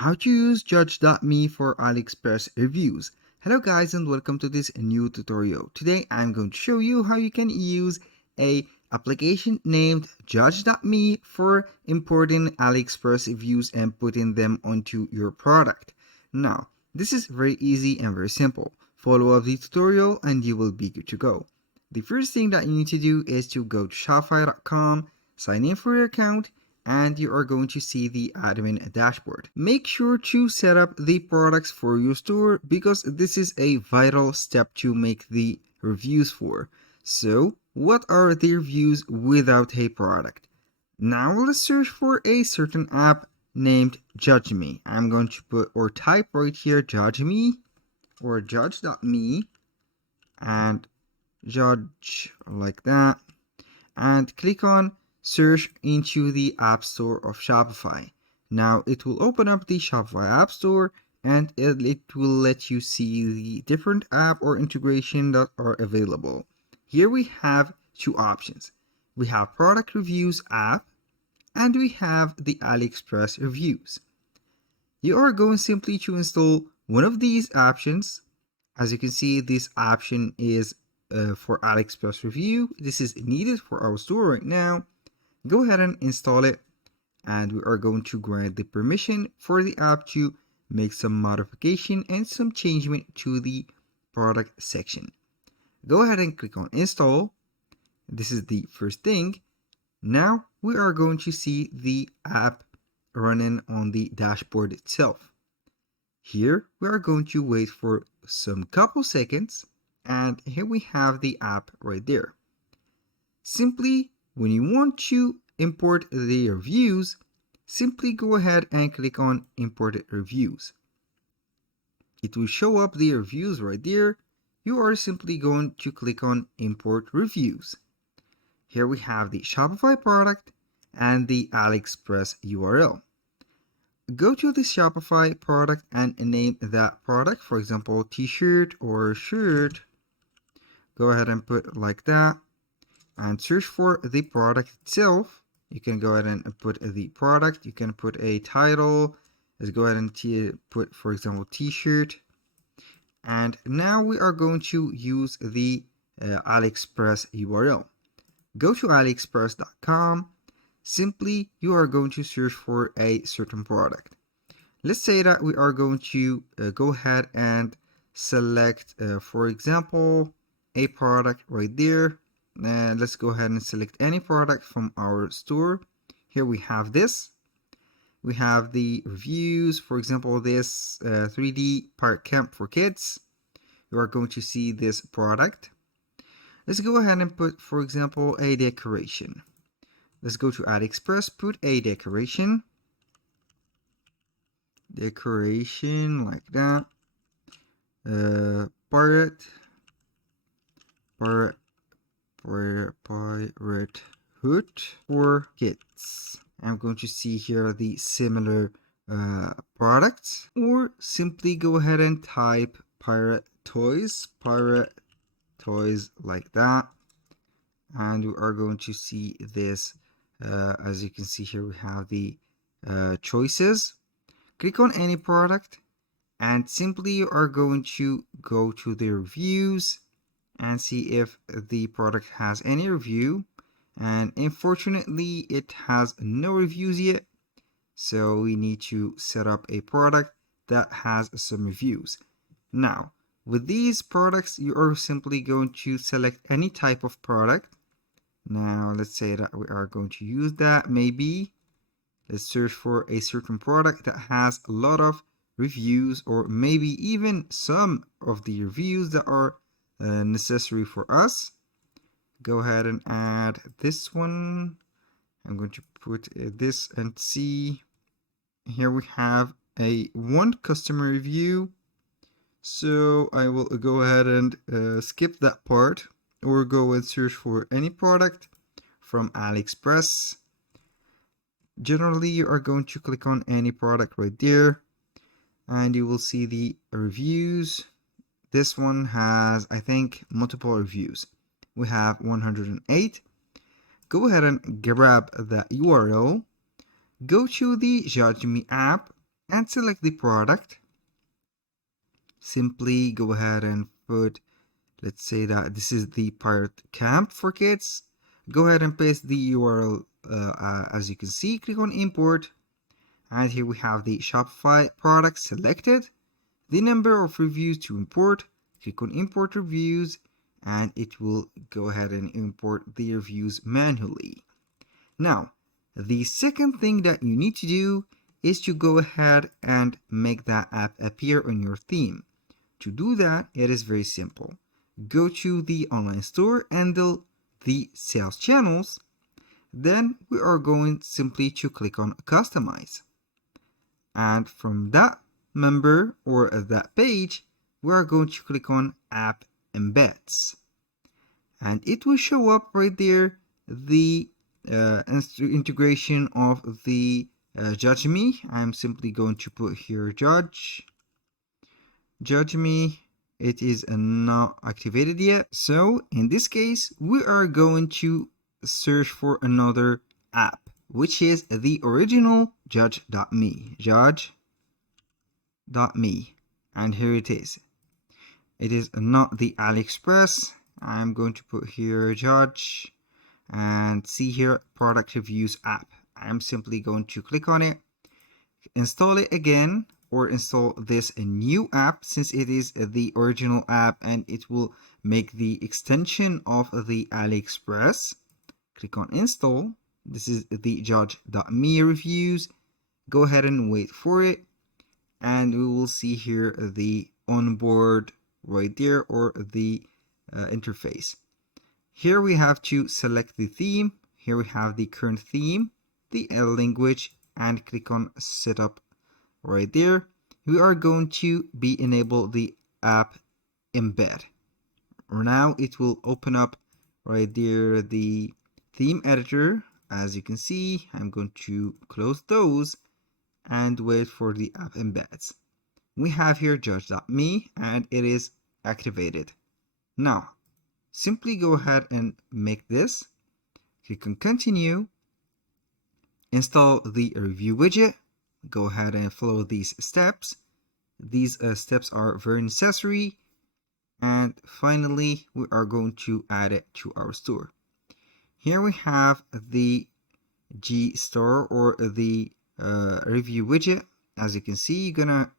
How to use Judge.me for Aliexpress reviews. Hello guys and welcome to this new tutorial. Today I'm going to show you how you can use a application named Judge.me for importing Aliexpress reviews and putting them onto your product. Now, this is very easy and very simple. Follow up the tutorial and you will be good to go. The first thing that you need to do is to go to Shopify.com, sign in for your account, and you are going to see the admin dashboard. Make sure to set up the products for your store because this is a vital step to make the reviews for. So, what are the reviews without a product? Now let's search for a certain app named Judge Me. I'm going to put or type right here Judge Me or Judge.me and Judge like that, and click on search into the App Store of Shopify. Now it will open up the Shopify App Store and it will let you see the different app or integration that are available. Here we have two options. We have Product Reviews app and we have the Aliexpress Reviews. You are going simply to install one of these options. As you can see, this option is for Aliexpress Review. This is needed for our store right now. Go ahead and install it, and we are going to grant the permission for the app to make some modification and some changement to the product section. Go ahead and click on install. This is the first thing. Now we are going to see the app running on the dashboard itself. Here we are going to wait for some couple seconds, and here we have the app right there. Simply, when you want to import the reviews, simply go ahead and click on Imported Reviews. It will show up the reviews right there. You are simply going to click on Import Reviews. Here we have the Shopify product and the Aliexpress URL. Go to the Shopify product and name that product, for example, t-shirt or shirt. Go ahead and put like that. And search for the product itself. You can go ahead and put the product. You can put a title. Let's go ahead and put, for example, t-shirt. And now we are going to use the Aliexpress URL. Go to aliexpress.com. Simply, you are going to search for a certain product. Let's say that we are going to go ahead and select, for example, a product right there. Let's go ahead and select any product from our store. Here we have this. We have the reviews, for example, this 3D park camp for kids. You are going to see this product. Let's go ahead and put, for example, a decoration. Let's go to Aliexpress, put a decoration. Decoration like that. Pirate hood for kids. I'm going to see here the similar products, or simply go ahead and type pirate toys like that, and we are going to see this. As you can see here, we have the choices. Click on any product and simply you are going to go to the reviews and see if the product has any review, and unfortunately it has no reviews yet, so we need to set up a product that has some reviews. Now with these products, you are simply going to select any type of product. Now let's say that we are going to use that. Maybe let's search for a certain product that has a lot of reviews, or maybe even some of the reviews that are necessary for us. Go ahead and add this one. I'm going to put this and see. Here we have a one customer review, so I will go ahead and skip that part, or go and search for any product from Aliexpress. Generally, you are going to click on any product right there and you will see the reviews. This one has, I think, multiple reviews. We have 108. Go ahead and grab that URL. Go to the Judge Me app and select the product. Simply go ahead and put, let's say that this is the pirate camp for kids. Go ahead and paste the URL as you can see. Click on import, and here we have the Shopify product selected, the number of reviews to import. Click on import reviews, and it will go ahead and import the reviews manually. Now, the second thing that you need to do is to go ahead and make that app appear on your theme. To do that, it is very simple. Go to the online store and the sales channels. Then we are going simply to click on customize. And from that member or that page, we are going to click on app embeds. And it will show up right there the integration of the Judge Me. I'm simply going to put here Judge Me. It is not activated yet. So in this case, we are going to search for another app, which is the original Judge.me. Judge.me. And here it is. It is not the Aliexpress. I'm going to put here Judge and see here product reviews app. I'm simply going to click on it, install it again, or install this new app since it is the original app and it will make the extension of the Aliexpress. Click on install. This is the Judge.me reviews. Go ahead and wait for it, and we will see here the onboard right there, or the interface. Here we have to select the theme. Here we have the current theme, the language, and click on setup right there. We are going to enable the app embed. Now it will open up right there the theme editor. As you can see, I'm going to close those and wait for the app embeds. We have here Judge.me and it is activated. Now, simply go ahead and make this. Click on continue. Install the review widget. Go ahead and follow these steps. These steps are very necessary. And finally, we are going to add it to our store. Here we have the G store, or the review widget. As you can see, you're gonna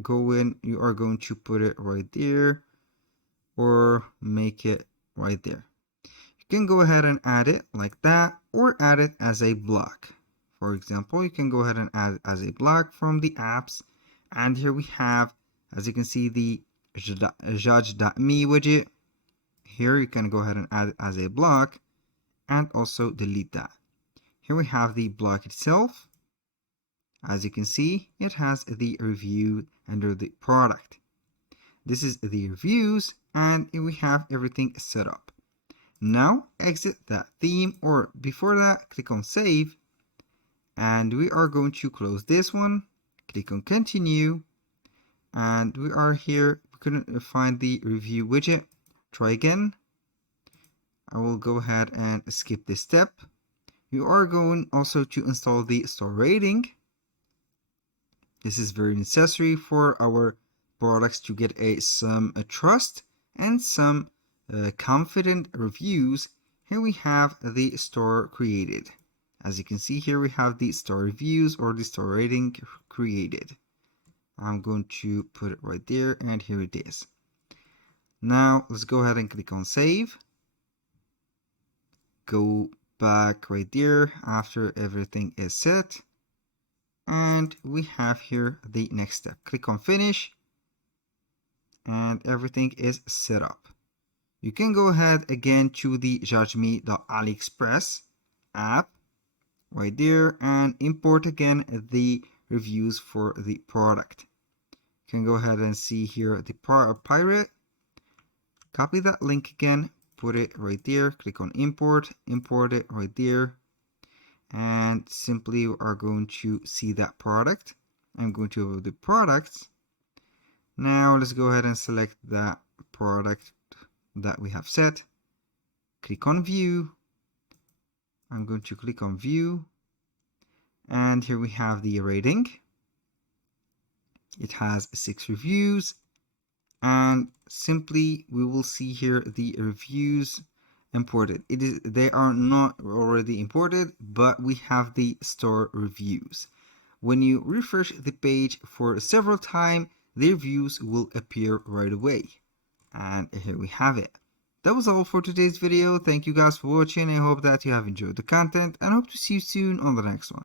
go in, you are going to put it right there, or make it right there. You can go ahead and add it like that, or add it as a block. For example, you can go ahead and add it as a block from the apps. And here we have, as you can see, the Judge.me widget. Here you can go ahead and add it as a block and also delete that. Here we have the block itself. As you can see, it has the review under the product. This is the reviews, and we have everything set up. Now exit that theme, or before that, click on save, and we are going to close this one. Click on continue, and we are here. We couldn't find the review widget. Try again. I will go ahead and skip this step. You are going also to install the store rating. This is very necessary for our products to get some trust and some confident reviews. Here we have the store created. As you can see here, we have the store reviews, or the store rating created. I'm going to put it right there, and here it is. Now let's go ahead and click on save. Go back right there after everything is set. And we have here the next step. Click on finish, and everything is set up. You can go ahead again to the judgeme.aliexpress app right there and import again the reviews for the product. You can go ahead and see here the pirate. Copy that link again, put it right there, click on import, import it right there, and simply are going to see that product. I'm going to go to the products. Now let's go ahead and select that product that we have set. Click on view. I'm going to click on view, and here we have the rating. It has 6 reviews, and simply we will see here the reviews imported. They are not already imported, but we have the store reviews. When you refresh the page for several times, the reviews will appear right away. And here we have it. That was all for today's video. Thank you guys for watching. I hope that you have enjoyed the content and hope to see you soon on the next one.